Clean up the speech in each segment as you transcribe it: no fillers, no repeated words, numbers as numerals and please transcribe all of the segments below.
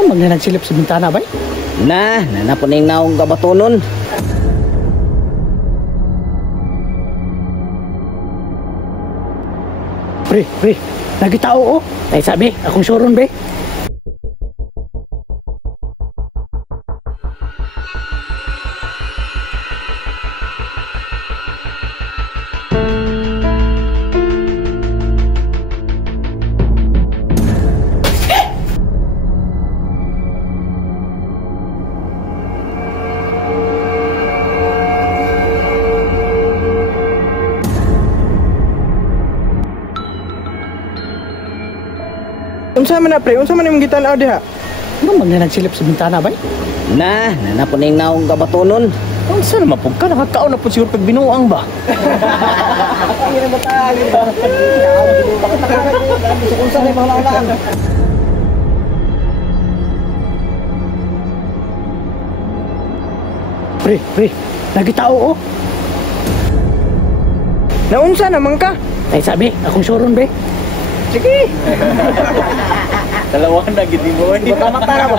Ano man nga nagsilip sa bintana bay? Nanapon yung naong kabatunon. Pre, nagitao oh. Ay sabi, akong suron be. Unsa man na pre? Unsa man imong gitan-aw diha? Ano man nga nagsilip sa bintana bay? Nanapon yung naong kabatunon. Unsa naman pug ka nakakaon na pud siguro pag binuang ba? Ay na matali ba? Unsa na mahalalaan? Pre, nagitao oh. Naunsa naman ka? Ay sabi, akong suron be. Sige. Dalawa na gid mo. Mata na ba?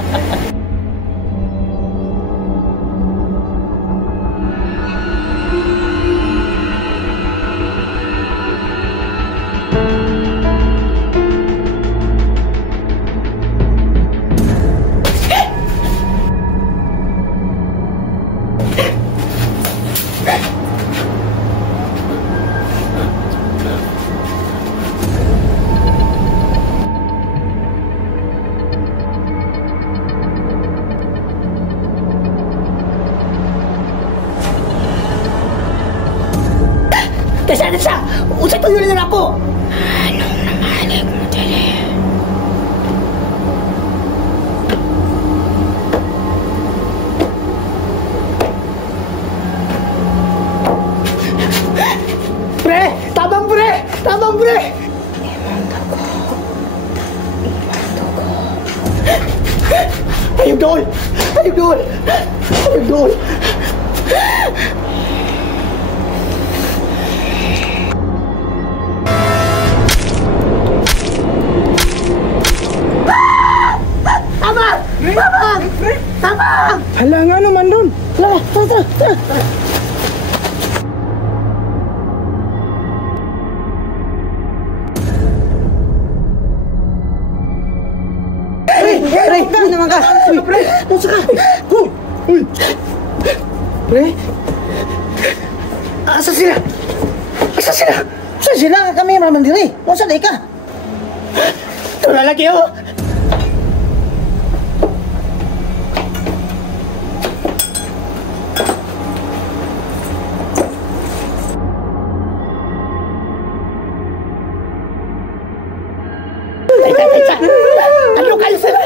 Desa! Usay tuyo na ako! Anong namalik mo dali? Pre! Tabang pre! Tabang pre! Imong dugo. Ayog doon! Ayog doon! Ayog doon! Tabang! Hala nga naman doon. Tara! Pre, naman ka! Pre, punsa ka! Uy! Pre? Asa sila? Asa sila? Kami naman diri. Punsa na ka? Ito lalaki oh! Ano kayo sila?